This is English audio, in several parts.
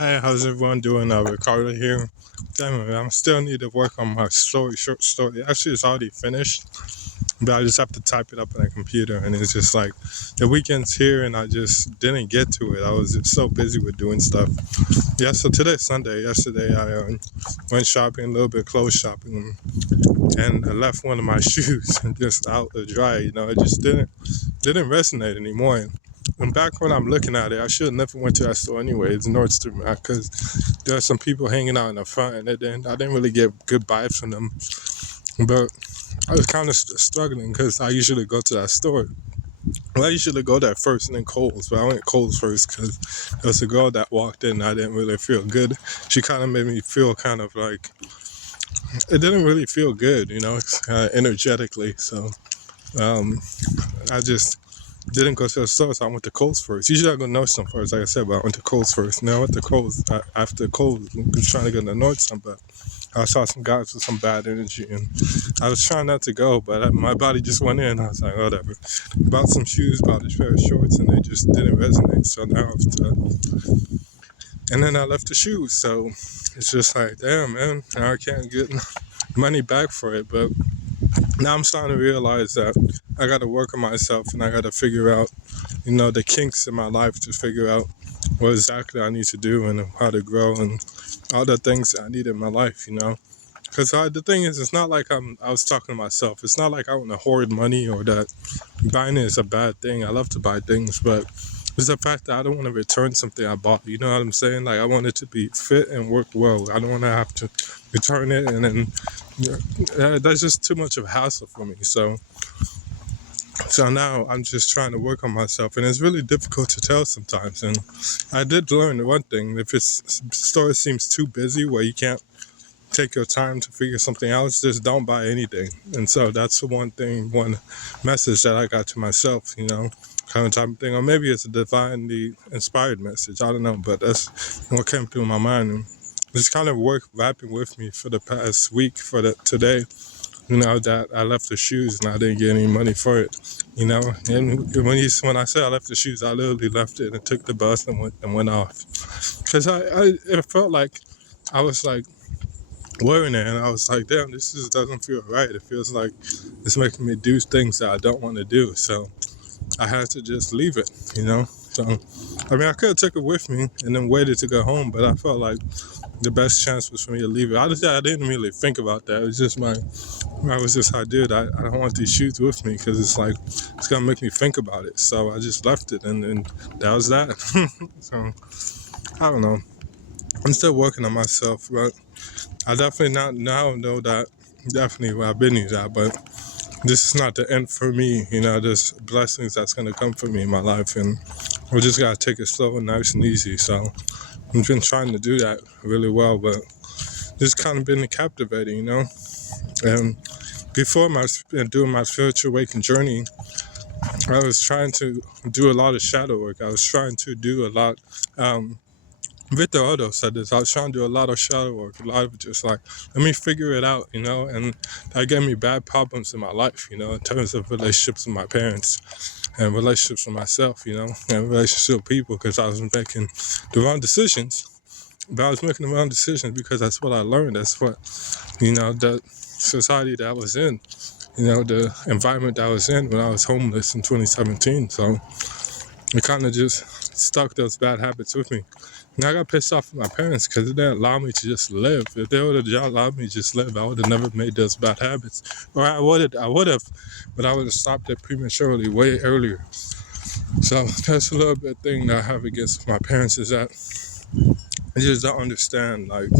Hi, how's everyone doing? Ricardo here. Damn it, I still need to work on my short story. Actually, it's already finished, but I just have to type it up on a computer. And it's just like the weekend's here, and I just didn't get to it. I was just so busy with doing stuff. Yeah, so today's Sunday. Yesterday, I went shopping, a little bit clothes shopping, and I left one of my shoes just out to dry. It just didn't resonate anymore. And back when I'm looking at it, I should have never went to that store anyway. It's Nordstrom because there are some people hanging out in the front, and I didn't really get good vibes from them. But I was kind of struggling because I usually go to that store. Well, I usually go there first and then Kohl's, but I went Kohl's first because there was a girl that walked in. I didn't really feel good. She kind of made me feel kind of like it didn't really feel good, energetically. So I just didn't go to the store, so I went to Kohl's first. Usually I go to Nordstrom first, like I said, but I went to Kohl's first. Now I went to Kohl's after Kohl's. I was trying to go to Nordstrom, but I saw some guys with some bad energy, and I was trying not to go, but my body just went in. I was like, whatever. Bought some shoes, bought a pair of shorts, and they just didn't resonate. So now I have to, and then I left the shoes. So it's just like, damn, man, now I can't get money back for it, but now I'm starting to realize that I got to work on myself and I got to figure out, the kinks in my life to figure out what exactly I need to do and how to grow and all the things that I need in my life. Because the thing is, it's not like I was talking to myself. It's not like I want to hoard money or that buying it is a bad thing. I love to buy things, but it's the fact that I don't want to return something I bought. You know what I'm saying? Like, I want it to be fit and work well. I don't want to have to return it, and then that's just too much of a hassle for me. So now I'm just trying to work on myself, and it's really difficult to tell sometimes. And I did learn one thing: if it's store seems too busy where you can't take your time to figure something out, just don't buy anything. And so that's the one message that I got to myself, kind of type of thing. Or maybe it's a divinely inspired message. I don't know, but that's what came through my mind. And it's kind of rapping with me for the past week, today, that I left the shoes and I didn't get any money for it, And when I said I left the shoes, I literally left it and took the bus and went off. Because it felt like I was like, wearing it, and I was like, damn, this just doesn't feel right. It feels like it's making me do things that I don't want to do. So I had to just leave it, So, I could have took it with me and then waited to go home, but I felt like the best chance was for me to leave it. I didn't really think about that. It was just I did. I don't want these shoes with me because it's like, it's going to make me think about it. So I just left it, and then that was that. So, I don't know. I'm still working on myself, but I definitely now know that definitely where I've been these at, but this is not the end for me. There's blessings that's gonna come for me in my life, and we just gotta take it slow and nice and easy. So I've been trying to do that really well, but this kind of been captivating, And before doing my spiritual awakening journey, I was trying to do a lot of shadow work. I was trying to do a lot. Victor Odo said this. I was trying to do a lot of shadow work, a lot of just like, let me figure it out, and that gave me bad problems in my life, in terms of relationships with my parents and relationships with myself, and relationships with people, because I was making the wrong decisions. But I was making the wrong decisions because that's what I learned. That's what, the society that I was in, the environment that I was in when I was homeless in 2017. So it kind of just stuck those bad habits with me. And I got pissed off at my parents because they didn't allow me to just live. If they would have allowed me to just live, I would have never made those bad habits. Or I would have, but I would have stopped it prematurely way earlier. So that's a little bit thing that I have against my parents, is that I just don't understand, like,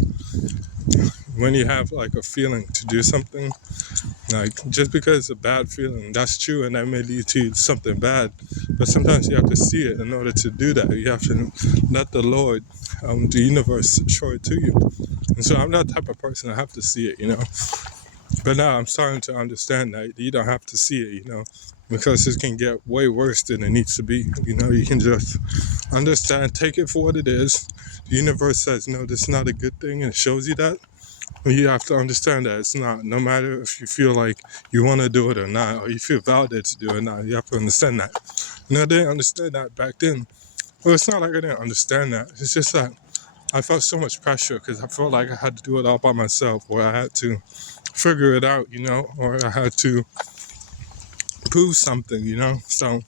when you have like a feeling to do something, like, just because it's a bad feeling, that's true, and that may lead to something bad. But sometimes you have to see it in order to do that. You have to let the Lord, the universe, show it to you. And so I'm that type of person. I have to see it, But now I'm starting to understand that you don't have to see it, because it can get way worse than it needs to be. You can just understand, take it for what it is. The universe says, no, this is not a good thing, and it shows you that. You have to understand that it's not, no matter if you feel like you want to do it or not, or you feel validated to do it or not, you have to understand that. I didn't understand that back then. Well, it's not like I didn't understand that. It's just that I felt so much pressure because I felt like I had to do it all by myself, or I had to figure it out, or I had to prove something. So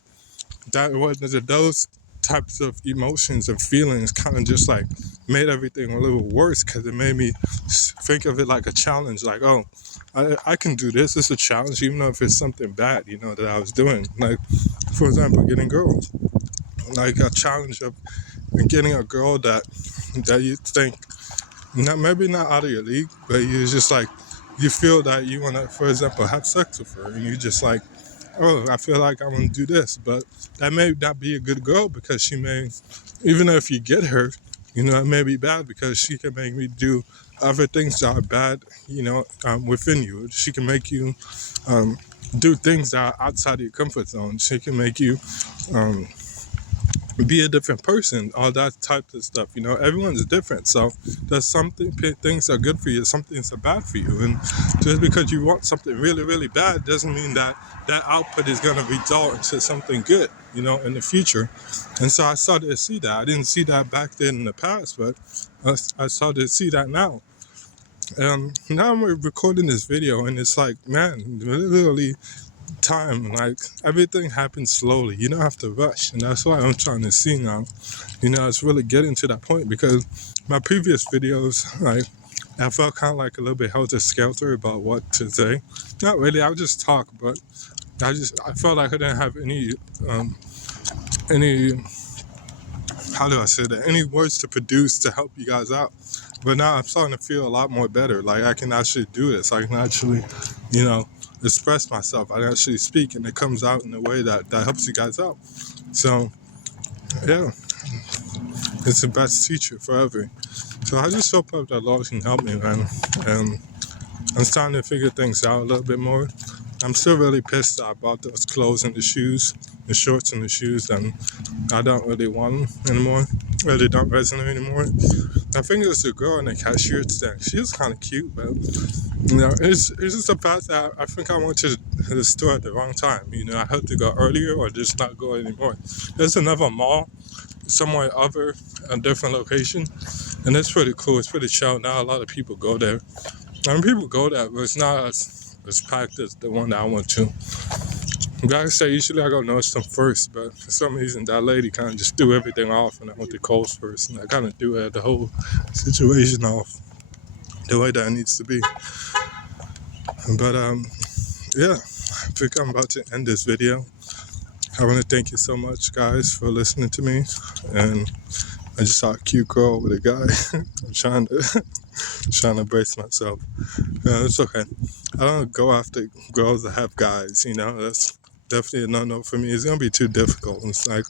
that was those types of emotions and feelings kind of just like made everything a little worse because it made me think of it like a challenge. Like, oh, I can do this. It's a challenge, even though if it's something bad, that I was doing. Like, for example, getting girls. Like a challenge of getting a girl that you think maybe not out of your league, but you just like you feel that you want to, for example, have sex with her, and you just like, oh, I feel like I want to do this, but that may not be a good girl because she may, even if you get her, it may be bad because she can make me do other things that are bad, within you. She can make you do things that are outside of your comfort zone. She can make you um, be a different person, all that type of stuff. Everyone's different. So there's things are good for you, some things are bad for you. And just because you want something really, really bad doesn't mean that that output is going to result into something good, in the future. And so I started to see that. I didn't see that back then in the past, but I started to see that now. Now I'm recording this video and it's like, man, literally time, like everything happens slowly. You don't have to rush, and that's why I'm trying to see now. It's really getting to that point because my previous videos, like I felt kind of like a little bit helter skelter about what to say. Not really, I would just talk, but I felt like I didn't have any how do I say that, any words to produce to help you guys out. But now I'm starting to feel a lot more better. Like I can actually do this. I can actually, express myself. I can actually speak, and it comes out in a way that helps you guys out. So, yeah, it's the best teacher forever. So I just hope that the Lord can help me, man. And I'm starting to figure things out a little bit more. I'm still really pissed that I bought those clothes and the shoes, the shorts and the shoes, and I don't really want them anymore. Really don't resonate anymore. I think it was the girl in the cashier stand. She was kind of cute, but it's just the fact that I think I went to the store at the wrong time. I had to go earlier or just not go anymore. There's another mall somewhere other, a different location, and it's pretty cool. It's pretty chill. Now a lot of people go there. I mean, people go there, but it's not as packed as the one that I went to. Like I say, usually I go Nordstrom first, but for some reason that lady kind of just threw everything off, and I went to Kohl's first, and I kind of threw the whole situation off the way that it needs to be. But yeah, I think I'm about to end this video. I want to thank you so much, guys, for listening to me. And I just saw a cute girl with a guy. I'm trying to brace myself. It's okay. I don't go after girls that have guys. That's definitely a no-no for me. It's gonna be too difficult. It's like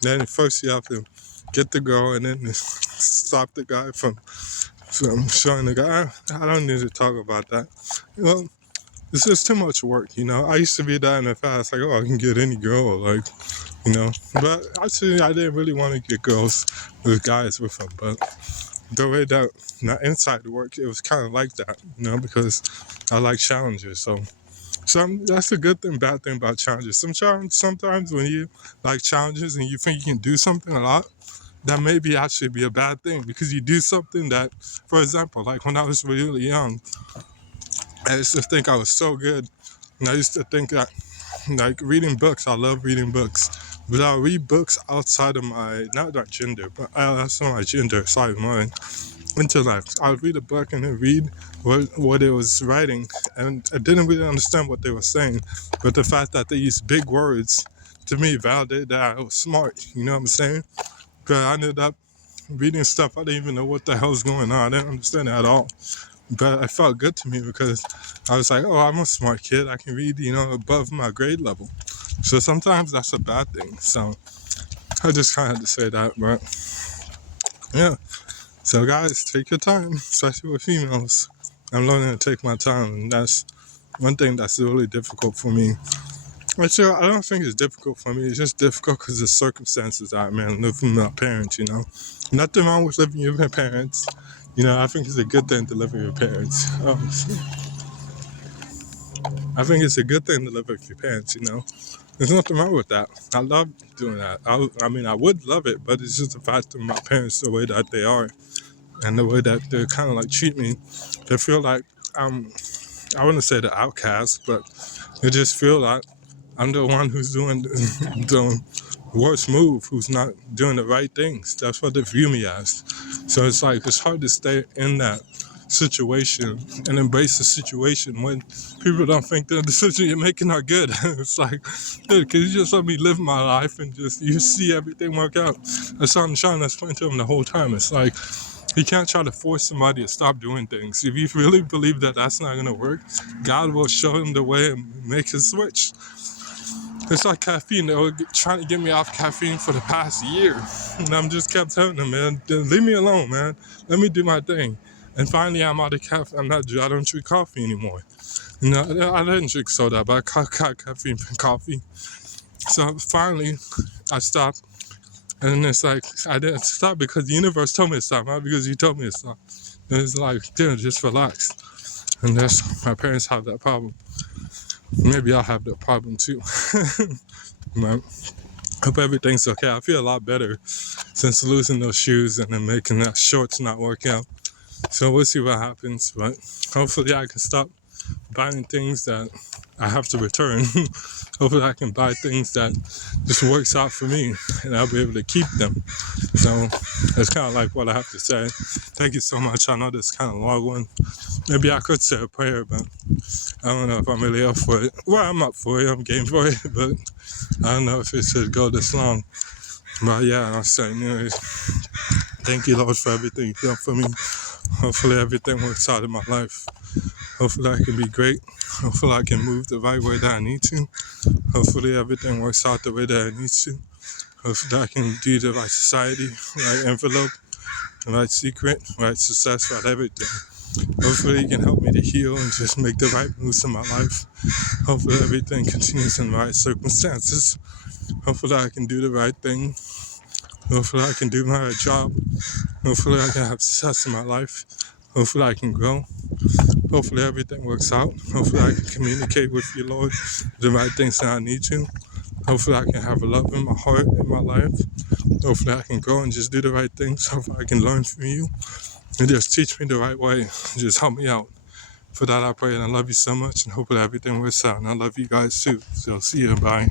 then first you have to get the girl and then stop the guy from showing the guy. I don't need to talk about that. Well, it's just too much work. I used to be that in the past, like, oh, I can get any girl, like, But actually, I didn't really want to get girls with guys with them. But the way that inside the work, it was kind of like that, because I like challenges. So that's a good thing, bad thing about challenges. Sometimes when you like challenges and you think you can do something a lot, that may be actually be a bad thing because you do something that, for example, like when I was really young, I used to think I was so good. And I used to think that, like, reading books, I love reading books. But I read books outside of not my gender, but that's not my gender, sorry, my intellect. I would read a book and then read what it was writing. And I didn't really understand what they were saying. But the fact that they used big words, to me, validated that I was smart. You know what I'm saying? But I ended up reading stuff I didn't even know what the hell's going on. I didn't understand it at all. But it felt good to me because I was like, oh, I'm a smart kid. I can read, above my grade level. So sometimes that's a bad thing. So I just kind of had to say that. But yeah. So guys, take your time, especially with females. I'm learning to take my time. And that's one thing that's really difficult for me. Actually, I don't think it's difficult for me. It's just difficult because the circumstances I'm in, living with my parents, Nothing wrong with living with your parents. I think it's a good thing to live with your parents. I think it's a good thing to live with your parents, There's nothing wrong with that. I love doing that. I mean, I would love it, but it's just the fact that my parents, the way that they are. and the way that they kind of like treat me, they feel like I wouldn't say the outcast, but they just feel like I'm the one who's doing the worst move, who's not doing the right things. That's what they view me as. So it's like it's hard to stay in that situation and embrace the situation when people don't think the decisions you're making are good. It's like, dude, can you just let me live my life and just you see everything work out? That's what I'm trying to explain to them the whole time. It's like you can't try to force somebody to stop doing things. If you really believe that that's not going to work, God will show them the way and make a switch. It's like caffeine. They were trying to get me off caffeine for the past year. And I'm just kept telling them, man, leave me alone, man. Let me do my thing. And finally, I'm out of caffeine. I don't drink coffee anymore. You know, I didn't drink soda, but I got caffeine from coffee. So finally, I stopped. And it's like, I didn't stop because the universe told me to stop, not because you told me to stop. And it's like, dude, just relax. And that's, my parents have that problem. Maybe I'll have that problem too. But hope everything's okay. I feel a lot better since losing those shoes and then making that shorts not work out. So we'll see what happens. But hopefully I can stop buying things that I have to return. Hopefully I can buy things that just works out for me and I'll be able to keep them. So that's kind of like what I have to say. Thank you so much. I know this is kind of a long one. Maybe I could say a prayer, but I don't know if I'm really up for it. Well, I'm up for it. I'm game for it, but I don't know if it should go this long. But yeah, I'll say anyways. Thank you, Lord, for everything you've done for me. Hopefully everything works out in my life. Hopefully I can be great. Hopefully I can move the right way that I need to. Hopefully everything works out the way that I need to. Hopefully I can do the right society, right envelope, right secret, right success, right everything. Hopefully you can help me to heal and just make the right moves in my life. Hopefully everything continues in the right circumstances. Hopefully I can do the right thing. Hopefully I can do my right job. Hopefully I can have success in my life. Hopefully I can grow. Hopefully everything works out. Hopefully I can communicate with you, Lord, the right things that I need to. Hopefully I can have a love in my heart, in my life. Hopefully I can grow and just do the right things. Hopefully I can learn from you and just teach me the right way. Just help me out. For that I pray and I love you so much and hopefully everything works out. And I love you guys too. So see you. Bye.